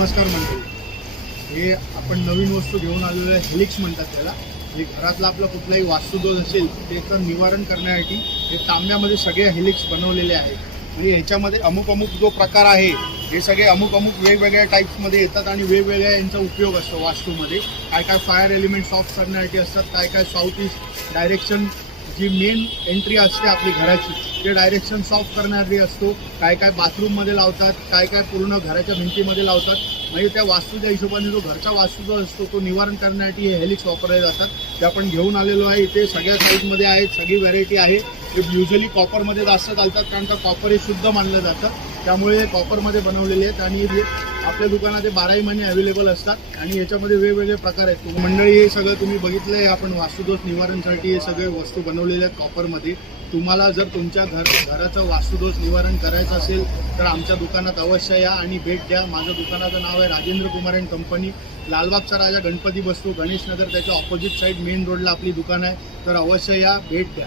नमस्कार मंडळी, हे आपण नवीन वस्तू घेऊन आलेलो आहे. हेलिक्स म्हणतात त्याला. हे घरातला आपला कुठलाही वास्तुदोष असेल त्याचं निवारण करण्यासाठी हे तांब्यामध्ये सगळे हेलिक्स बनवलेले आहेत. आणि ह्याच्यामध्ये अमुक जो प्रकार आहे हे सगळे अमुक वेगवेगळ्या टाईप्समध्ये येतात आणि वेगवेगळ्या यांचा उपयोग असतो वास्तूमध्ये. काय फायर एलिमेंट्स ऑफ करण्यासाठी असतात, काय साऊथ ईस्ट डायरेक्शन जी मेन एंट्री असते आपली घराची ते डायरेक्शन सॉफ्ट करणारी असतो. काय बाथरूममध्ये लावतात, काय पूर्ण घराच्या भिंतीमध्ये लावतात. म्हणजे त्या वास्तूच्या हिशोबाने जो घरचा वास्तू जो असतो तो निवारण करण्यासाठी हे हेलिक्स वापरले जातात. ते आपण घेऊन आलेलो आहे. इथे सगळ्या साईजमध्ये आहेत, सगळी व्हरायटी आहे. ते युजली कॉपरमध्ये जास्त चालतात कारण का कॉपर हे शुद्ध मानलं जातं, त्यामुळे कॉपरमध्ये बनवलेले आहेत. आणि आपल्या दुकानात 12ही महिने अवेलेबल असतात आणि याच्यामध्ये वेगवेगळे प्रकार आहेत. मंडळी, हे सगळं तुम्ही बघितलं आहे. आपण वास्तुदोष निवारणसाठी हे सगळे वस्तू बनवलेले आहेत कॉपरमध्ये. तुम्हाला जर तुमच्या घराचं वास्तुदोष निवारण करायचं असेल तर आमच्या दुकानात अवश्य या आणि भेट द्या. माझं दुकानाचं नाव आहे राजेंद्र कुमार अँड कंपनी. लालबागचा राजा गणपती बसतो, गणेश नगर, त्याच्या ऑपोजिट साईड मेन रोडला आपली दुकान आहे. तर अवश्य या, भेट द्या.